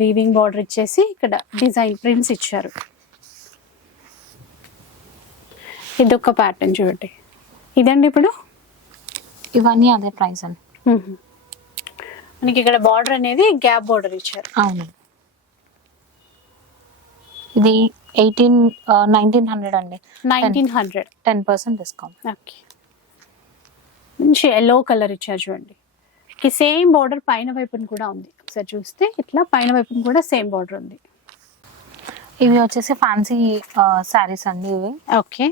వీవింగ్ బార్డర్ ఇచ్చేసి ఇక్కడ డిజైన్ ప్రింట్స్ ఇచ్చారు. ఇది ఒక ప్యాటర్న్ చూడండి. ఇదండి ఇప్పుడు ఇవన్నీ అదే ప్రైస్ అండి. మనకి ఇక్కడ బార్డర్ అనేది గ్యాప్ బార్డర్ ఇచ్చారు. అవును. ఇది 1900 అండి. 1900, 10% డిస్కౌంట్. ఓకే, మంచి ఎల్లో కలర్ ఇచ్చారు చూడండి. సేమ్ బార్డర్ పైన వైపున కూడా ఉంది. ఒకసారి చూస్తే ఇట్లా పైన వైపున కూడా సేమ్ బార్డర్ ఉంది. ఇవి వచ్చేసి ఫ్యాన్సీ శారీస్ అండి. ఇవి ఓకే,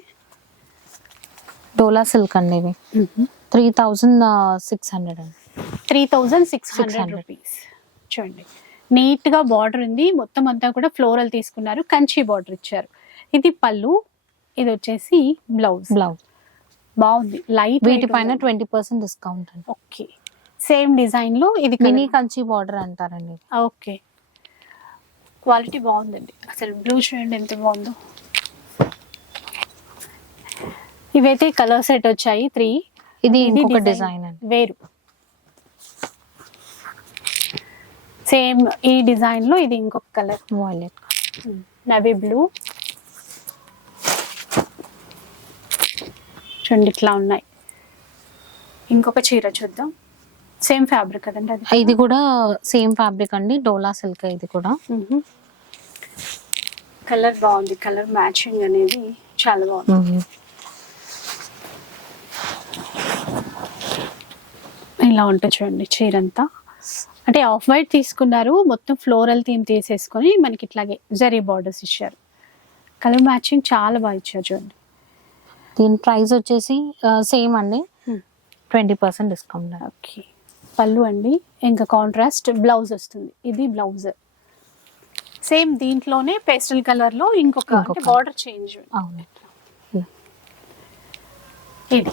డోలా సిల్క్ అండి. ఇవి 3600 అండి. 3600 రూపీస్. చూడండి, నీట్ గా బార్డర్ ఉంది. మొత్తం అంతా కూడా ఫ్లోరల్ తీసుకున్నారు, కంచి బార్డర్ ఇచ్చారు. ఇది పళ్ళు, ఇది వచ్చేసి బ్లౌజ్. బాగుంది, లైట్. వీటిపైన 20% డిస్కౌంట్ అండి. ఓకే, సేమ్ డిజైన్ లో ఇది మినీ కంచి బార్డర్ అంటారండి. ఓకే, క్వాలిటీ బాగుందండి. అసలు బ్లూ చూడండి ఎంత బాగుందో. ఇవైతే కలర్ సెట్ వచ్చాయి 3. ఇది ఇంకొక డిజైన్ అండి, వేరు. సేమ్ ఈ డిజైన్ లో ఇది ఇంకొక కలర్, వాయిలెట్, నవీ బ్లూ. చూడండి ఇట్లా ఉన్నాయి. ఇంకొక చీర చూద్దాం. సేమ్ ఫ్యాబ్రిక్ కదండి అది. ఇది కూడా సేమ్ ఫ్యాబ్రిక్ అండి, డోలా సిల్క్. ఇది కూడా కలర్ బాగుంది, కలర్ మ్యాచింగ్ అనేది చాలా బాగుంది. ఇలా ఉంటుంది చూడండి చీర అంతా. అంటే ఆఫ్ వైట్ తీసుకున్నారు, మొత్తం ఫ్లోరల్ థీమ్ తీసేసుకొని మనకి ఇట్లాగే జరీ బార్డర్స్ ఇచ్చారు. కలర్ మ్యాచింగ్ చాలా బాగా ఇచ్చారు చూడండి. దీని ప్రైస్ వచ్చేసి సేమ్ అండి, 20% డిస్కౌంట్. ఓకే, పళ్ళు అండి, ఇంకా కాంట్రాస్ట్ బ్లౌజ్ వస్తుంది. ఇది బ్లౌజ్ సేమ్ దీంట్లోనే పేస్టల్ కలర్ లో ఇంకొక బార్డర్ చేంజ్. అవును. ఇది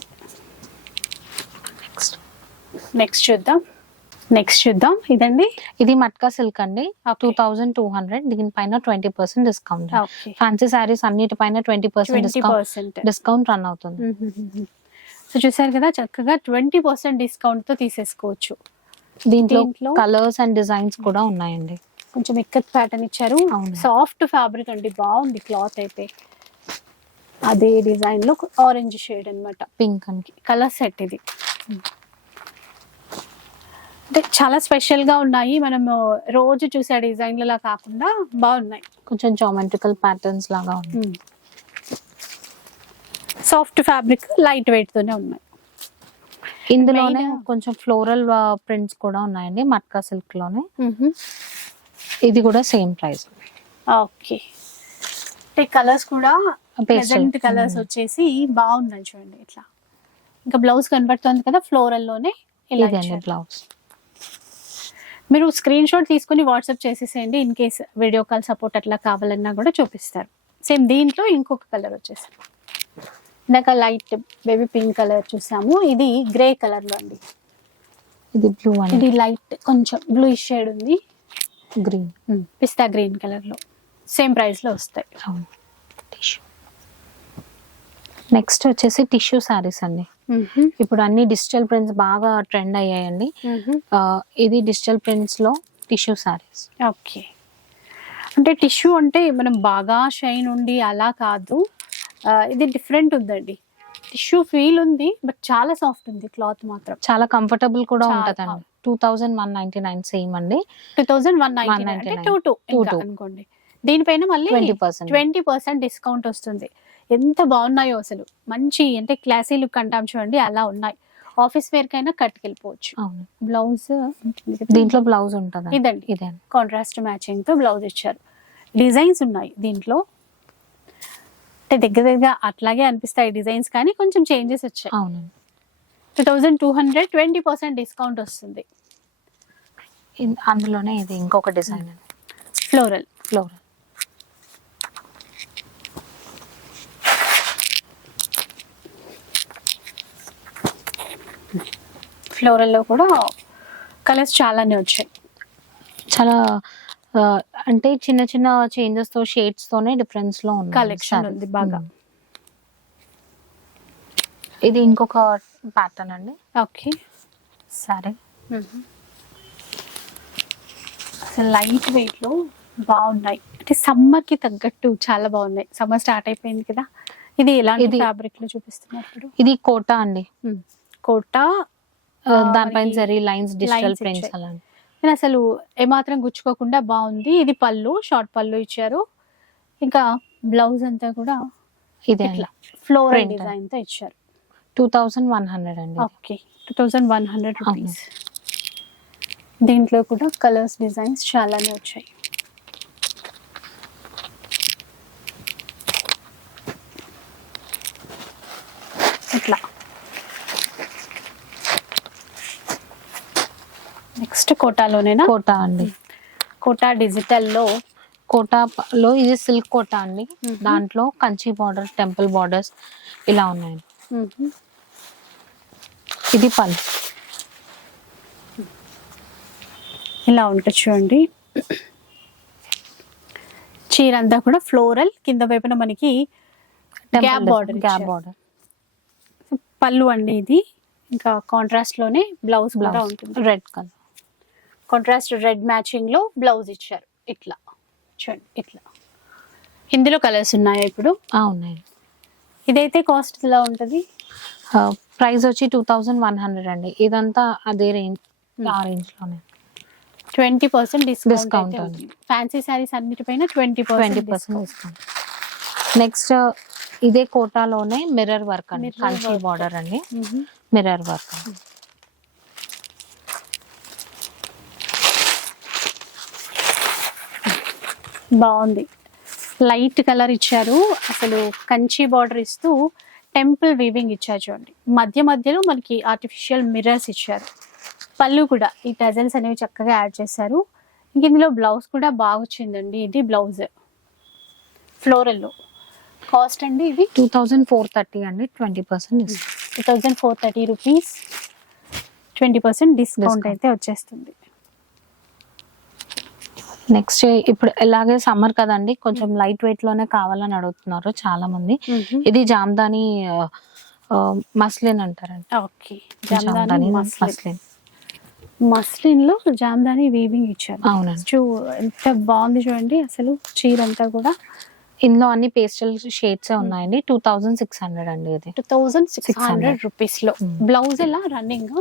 నెక్స్ట్ చూద్దాం. ఇదండి, ఇది మట్కా సిల్క్ అండి. 2200. దీనిపైన 20% డిస్కౌంట్. ఫ్యాన్సీ శారీస్ అన్నిటిపైన 20% డిస్కౌంట్ రన్ అవుతుంది. సో చూసారు కదా, చక్కగా 20% డిస్కౌంట్ తో తీసేసుకోవచ్చు. దీంట్లో కలర్స్ అండ్ డిజైన్స్ కూడా ఉన్నాయండి. కొంచెం ఇక్కత్ ప్యాటర్న్ ఇచ్చారు. సాఫ్ట్ ఫ్యాబ్రిక్ అండి, బాగుంది క్లాత్ అయితే. అదే డిజైన్ లో ఆరెంజ్ షేడ్ అన్నమాట, పింక్ అండి కలర్ సెట్. ఇది అంటే చాలా స్పెషల్ గా ఉన్నాయి. మనము రోజు చూసే డిజైన్ల కాకుండా బాగున్నాయి. కొంచెం జామెట్రికల్ ప్యాటర్న్స్ లాగా ఉన్నాయి. సాఫ్ట్ ఫ్యాబ్రిక్, లైట్ వెయిట్ తోనే ఉన్నాయి. ఇందులోనే కొంచెం ఫ్లోరల్ ప్రింట్స్ కూడా ఉన్నాయండి, మట్కా సిల్క్ లోనే. ఇది కూడా సేమ్ ప్రైస్. ఓకే, కలర్స్ కూడా ప్రెజెంట్ కలర్స్ వచ్చేసి బాగున్నాయి చూడండి. ఇట్లా ఇంకా బ్లౌజ్ కనబడుతుంది కదా ఫ్లోరల్ లోనే. బ్లౌజ్ మీరు స్క్రీన్ షాట్ తీసుకుని వాట్సాప్ చేసేసేయండి. In case video call support అట్లా కావాలన్నా కూడా చూపిస్తారు. సేమ్ దీంట్లో ఇంకొక కలర్ వచ్చేసి ఇందాక లైట్ బేబీ పింక్ కలర్ చూసాము. ఇది గ్రే కలర్ లో అండి. ఇది బ్లూ అండి. ఇది లైట్ కొంచెం బ్లూ షేడ్ ఉంది. గ్రీన్, పిస్తా గ్రీన్ కలర్ లో సేమ్ ప్రైస్ లో వస్తాయి. నెక్స్ట్ వచ్చేసి టిష్యూ శారీస్ అండి. ఇప్పుడు అన్ని డిజిటల్ ప్రింట్స్ బాగా ట్రెండ్ అయ్యాయండి. ఇది డిజిటల్ ప్రింట్స్ లో టిష్యూ శారీస్. ఓకే, అంటే టిష్యూ అంటే మనం బాగా షైన్ ఉండి అలా కాదు, ఇది డిఫరెంట్ ఉందండి. టిష్యూ ఫీల్ ఉంది, బట్ చాలా సాఫ్ట్ ఉంది. క్లాత్ మాత్రం చాలా కంఫర్టబుల్ కూడా ఉంటదండి. 2199 సేమ్ అండి. 2199 అనుకోండి. దీనిపైన మళ్ళీ 20% డిస్కౌంట్ వస్తుంది. ఎంత బాగున్నాయో అసలు, మంచి అంటే క్లాసీ లుక్ అంటాం చూడండి, అలా ఉన్నాయి. ఆఫీస్ వేర్ కైనా కట్టుకెళ్ళిపోవచ్చు. బ్లౌజ్ దీంట్లో బ్లౌజ్ ఉంటుంది. ఇదే కాంట్రాస్ట్ మ్యాచింగ్ తో బ్లౌజ్ ఇచ్చారు. డిజైన్స్ ఉన్నాయి దీంట్లో. అంటే దగ్గర అట్లాగే అనిపిస్తాయి డిజైన్స్, కానీ కొంచెం చేంజెస్ వచ్చాయి. అవునండి. 2200 20% డిస్కౌంట్ వస్తుంది. అందులోనే ఇది ఇంకొక డిజైన్ అండి, ఫ్లోరల్. ఫ్లోరల్లో కూడా కలర్స్ చాలానే వచ్చాయి. చాలా అంటే చిన్న చిన్న చేంజెస్ తో షేడ్స్ తోనే డిఫరెన్స్ లో ఉంది కలెక్షన్ ఉంది బాగా. ఇది ఇంకొక ప్యాటర్న్ అండి. ఓకే, సరే. అసలు లైట్ వెయిట్ లో బాగున్నాయి, అంటే సమ్మర్ కి తగ్గట్టు చాలా బాగున్నాయి. సమ్మర్ స్టార్ట్ అయిపోయింది కదా. ఇది ఎలాంటి ఫ్యాబ్రిక్ లో చూపిస్తున్నారు ఇప్పుడు? ఇది కోటా అండి. కోటా, దానిపైన జరీ లైన్స్, డిజిటల్ ప్రింట్స్ అలాంటి. నేను అసలు ఏమాత్రం గుచ్చుకోకుండా బాగుంది. ఇది పళ్ళు, షార్ట్ పళ్ళు ఇచ్చారు. ఇంకా బ్లౌజ్ అంతా కూడా ఇదే ఫ్లోరల్ డిజైన్ తో ఇచ్చారు. 2100 అండి. Okay, 2100 rupees. దీంట్లో కూడా కలర్స్, డిజైన్స్ చాలానే వచ్చాయి. ఇట్లా నెక్స్ట్ కోటాలోనేనా? కోటా అండి. కోటా డిజిటల్లో, కోటాలో ఇది సిల్క్ కోటా అండి. దాంట్లో కంచి బార్డర్, టెంపుల్ బార్డర్స్ ఇలా ఉన్నాయి. ఇది పళ్ళు ఇలా ఉంటుంది చూడండి. చీర అంతా కూడా ఫ్లోరల్, కింద వైపున మనకి గ్యాప్ బార్డర్. పళ్ళు అండి ఇది. ఇంకా కాంట్రాస్ట్ లోనే బ్లౌజ్ కూడా ఉంటుంది. Red colour contrast red matching లో బ్లౌజ్ ఇచ్చారు. ఇట్లా చూడండి, ఇట్లా. ఇందులో కలర్స్ ఉన్నాయా ఇప్పుడు? ఉన్నాయి. ఇదైతే కాస్ట్ ఇలా ఉంటుంది. ప్రైస్ వచ్చి 2100 అండి. ఇదంతా అదే రేంజ్, ఆ రేంజ్ లోనే 20% డిస్కౌంట్. ఫ్యాన్సీ శారీస్ అన్నిటిపైన 20% డిస్కౌంట్. నెక్స్ట్ ఇదే కోటాలోనే మిర్రర్ వర్క్ అండి, కంచి బార్డర్ అండి, మిర్రర్ వర్క్. బాగుంది, లైట్ కలర్ ఇచ్చారు. అసలు కంచి బార్డర్ ఇస్తూ టెంపుల్ వీవింగ్ ఇచ్చారు చూడండి. మధ్య మధ్యలో మనకి ఆర్టిఫిషియల్ మిర్రర్స్ ఇచ్చారు. పళ్ళు కూడా ఈ టజల్స్ అనేవి చక్కగా యాడ్ చేశారు. ఇంక ఇందులో బ్లౌజ్ కూడా బాగా వచ్చిందండి. ఇది బ్లౌజ్ ఫ్లోరల్లో. కాస్ట్ అండి ఇది 2430 అండి. 20% 2430 రూపీస్. 20% డిస్కౌంట్ అయితే వచ్చేస్తుంది. నెక్స్ట్ ఇప్పుడు ఎలాగే సమ్మర్ కదండి, కొంచెం లైట్ వెయిట్ లోనే కావాలని అడుగుతున్నారు చాలా మంది. ఇది జామ్దాని మస్లిన్ అంటారండి. Okay, Jamdani muslin. మస్లిన్ లో జామ్దాని వీవింగ్ ఇచ్చారు. అవునండి, ఎంత బాగుంది చూడండి. అసలు చీర అంతా కూడా ఇందులో అన్ని పేస్టల్ షేడ్స్ ఉన్నాయండి. 2600 అండి. ఇది 2600 రూపీస్ లో. బ్లౌజ్ ఎలా రన్నింగ్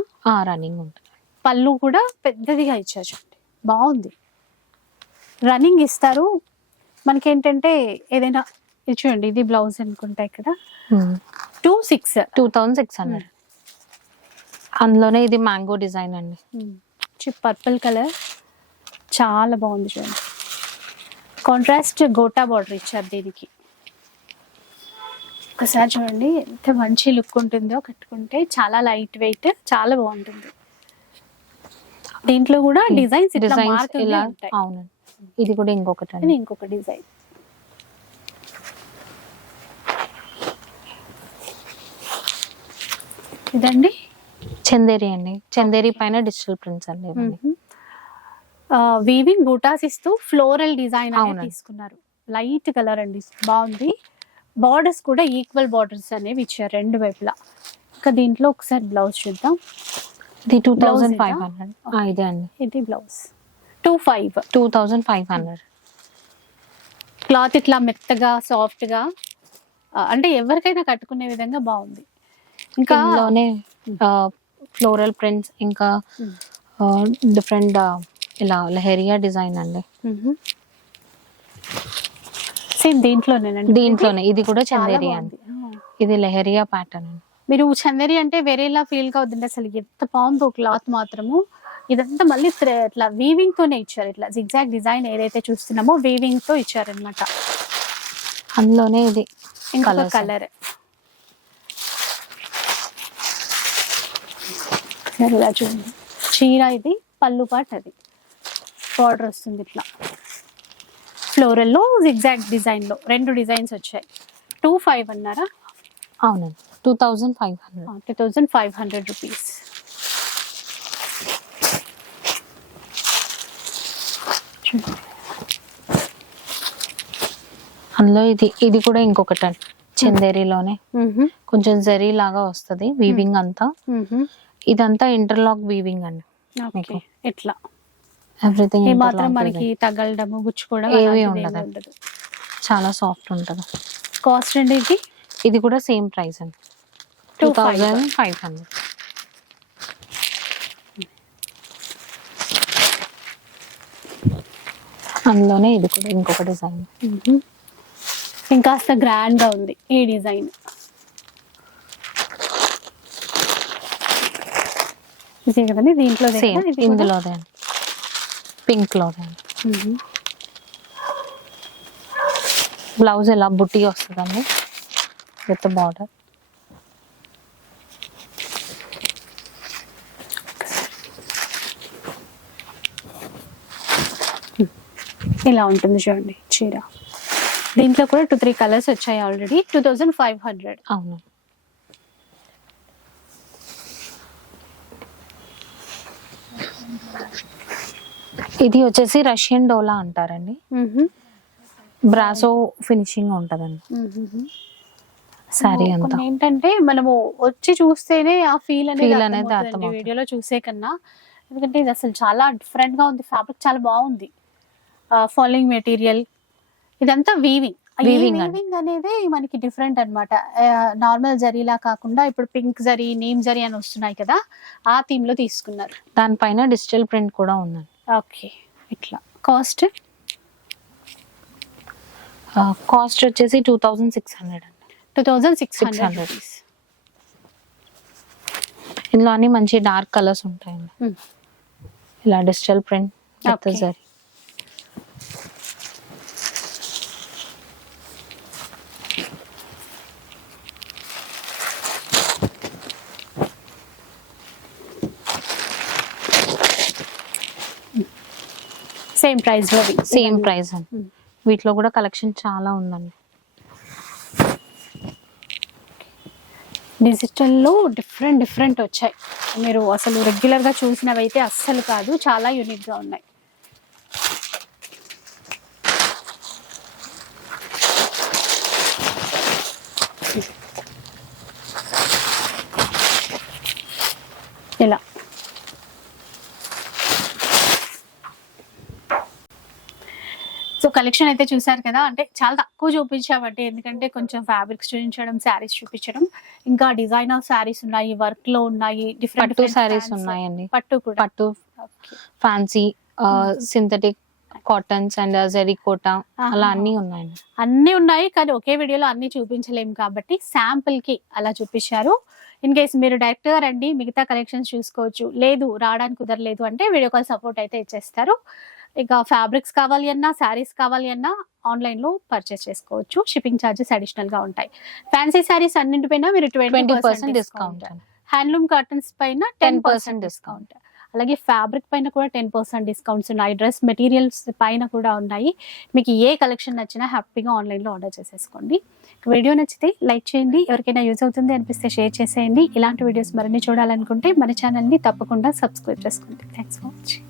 ఉంటుంది. పళ్ళు కూడా పెద్దదిగా ఇచ్చారు చూడండి, బాగుంది. రన్నింగ్ ఇస్తారు. మనకేంటంటే ఏదైనా ఇది చూడండి, ఇది బ్లౌజ్ అనుకుంటా. ఇక్కడ 2600. అందులోనే ఇది మ్యాంగో డిజైన్ అండి. పర్పుల్ కలర్ చాలా బాగుంది చూడండి. కాంట్రాస్ట్ గోటా బార్డర్ ఇచ్చారు దీనికి. ఒకసారి చూడండి ఎంత మంచి లుక్ ఉంటుందో కట్టుకుంటే. చాలా లైట్ వెయిట్, చాలా బాగుంటుంది. దీంట్లో కూడా డిజైన్స్ ఇలా. అవునండి, ఇది కూడా ఇంకొక డిజైన్. ఇదండి చందేరి అండి. చందేరి పైన డిజిటల్ ప్రింట్స్ అండి. వీవింగ్ బూటాస్ ఇస్తూ ఫ్లోరల్ డిజైన్ తీసుకున్నారు. లైట్ కలర్ అండి, బాగుంది. బార్డర్స్ కూడా ఈక్వల్ బార్డర్స్ అనేవి ఇచ్చారు రెండు వైపులా. ఇంకా దీంట్లో ఒకసారి బ్లౌజ్ చూద్దాం. ఇది 2500. ఇదే అండి, ఇది బ్లౌజ్ 2500. క్లాత్ ఇట్లా మెత్తగా సాఫ్ట్ గా, అంటే ఎవరికైనా కట్టుకునే విధంగా బాగుంది. ఇంకా ఫ్లోరల్ ప్రింట్స్, ఇంకా డిఫరెంట్ ఇలా లెహరియా డిజైన్ అండి. సేమ్ దీంట్లోనేనండి. దీంట్లోనే ఇది కూడా చందేరి అండి. ఇది లెహరియా ప్యాటర్న్ అండి. మీరు చందేరి అంటే వేరేలా ఫీల్ గా అవుతుంది. అసలు ఎంత బాగుందో క్లాత్ మాత్రము. ఇదంతా మళ్ళీ ఇట్లా వీవింగ్ తోనే ఇచ్చారు. ఇట్లా జిగ్జాగ్ డిజైన్ ఏదైతే చూస్తున్నామో వీవింగ్ తో ఇచ్చారనమాట. అందులోనే ఇది ఇంకొక Colours. కలర్ ఇలా చూడండి. చీర ఇది, పళ్ళు పాట్ అది, బార్డర్ వస్తుంది ఇట్లా ఫ్లోరల్లో జిగ్జాగ్ డిజైన్ లో 2 డిజైన్స్ వచ్చాయి. 2500 అన్నారా? అవునండి, 2500. 2500 రూపీస్. అందులో ఇది కూడా ఇంకొకటి అండి, చందేరిలోనే కొంచెం జరీ లాగా వస్తుంది వీవింగ్ అంతా. ఇదంతా ఇంటర్లాక్ వీవింగ్ అండి. ఇట్లా ఎవ్రీథింగ్ మాత్రం మనకి తగలడము గుచ్చుకోవడం ఏవి ఉండదు, చాలా సాఫ్ట్ ఉంటుంది. కాస్ట్ అండి ఇది కూడా సేమ్ ప్రైస్ అండి, 2500. అందులోనే ఇది కూడా ఇంకొక డిజైన్, ఇంకాస్త గ్రాండ్ గా ఉంది ఈ డిజైన్. ఇదే కదండి దీంట్లో సేమ్ ఇందులోదే పింక్ లోదే. బ్లౌజ్ ఎలా బుట్టి వస్తుందండి విత్ బార్డర్. ఇలా ఉంటుంది చూడండి చీర. దీంట్లో కూడా 2-3 కలర్స్ వచ్చాయి ఆల్రెడీ. 2500. అవును. ఇది వచ్చేసి రష్యన్ డోలా అంటారండి, బ్రాసో ఫినిషింగ్ ఉంటదండి సారీ అంతా. ఏంటంటే మనము వచ్చి చూస్తేనే ఆ ఫీల్ అనేది అర్థమవుతుంది వీడియోలో చూసే కన్నా. ఎందుకంటే ఇది అసలు చాలా డిఫరెంట్ గా ఉంది, ఫ్యాబ్రిక్ చాలా బాగుంది. ఫాలోయింగ్ మెటీరియల్ ఇదంతా వీవింగ్. వీవింగ్ అనేది మనకి డిఫరెంట్ అన్నమాట. నార్మల్ జరీలా కాకుండా ఇప్పుడు పింక్ జరీ, నేమ్ జరీ అని వస్తున్నాయి కదా, ఆ థీమ్ లో తీసుకున్నారు. దానిపైన డిజిటల్ ప్రింట్ కూడా ఉందండి. ఓకే. ఇట్లా కాస్ట్ వచ్చేసి 2600 అండి. 2600. ఇందులో అన్ని మంచి డార్క్ కలర్స్ ఉంటాయండి. ఇలా digital print zari. Same price లో సేమ్ ప్రైస్ అండి. వీటిలో కూడా కలెక్షన్ చాలా ఉందండి. డిజిటల్లో డిఫరెంట్ వచ్చాయి. మీరు అసలు రెగ్యులర్ గా చూసినవి అయితే అస్సలు కాదు, చాలా యూనిక్ గా ఉన్నాయి. ఇలా సో కలెక్షన్ అయితే చూసారు కదా, అంటే చాలా తక్కువ చూపించామంటే ఎందుకంటే కొంచెం ఫ్యాబ్రిక్స్ చూపించడం, శారీస్ చూపించడం, ఇంకా డిజైనర్ శారీస్ ఉన్నాయి, వర్క్ లో ఉన్నాయి, పట్టు శారీస్ ఉన్నాయండి. పట్టు fancy synthetic cottons and zari Kota అలా అన్ని ఉన్నాయండి. అన్ని ఉన్నాయి, కానీ ఒకే వీడియోలో అన్ని చూపించలేము కాబట్టి శాంపుల్ కి అలా చూపించారు. ఇన్ కేసు మీరు డైరెక్ట్ గా రండి, మిగతా కలెక్షన్స్ చూసుకోవచ్చు. లేదు రావడానికి కుదరలేదు అంటే వీడియో కాల్ సపోర్ట్ అయితే ఇచ్చేస్తారు. ఇక ఫ్యాబ్రిక్స్ కావాలి అన్నా, శారీస్ కావాలి అన్నా ఆన్లైన్ లో పర్చేస్ చేసుకోవచ్చు. షిప్పింగ్ ఛార్జెస్ అడిషనల్ గా ఉంటాయి. ఫ్యాన్సీ శారీస్ అన్నింటిపైన మీరు 20% డిస్కౌంట్, హ్యాండ్లూమ్ కాటన్స్ పైన 10% డిస్కౌంట్, అలాగే ఫ్యాబ్రిక్ పైన కూడా 10% డిస్కౌంట్స్ ఉన్నాయి. డ్రెస్ మెటీరియల్స్ పైన కూడా ఉన్నాయి. మీకు ఏ కలెక్షన్ నచ్చినా హ్యాపీగా ఆన్లైన్ లో ఆర్డర్ చేసేసుకోండి. వీడియో నచ్చితే లైక్ చేయండి, ఎవరికైనా యూజ్ అవుతుంది అనిపిస్తే షేర్ చేసేయండి. ఇలాంటి వీడియోస్ మరిన్ని చూడాలనుకుంటే మన ఛానల్ని తప్పకుండా సబ్స్క్రైబ్ చేసుకోండి. Thanks for watching.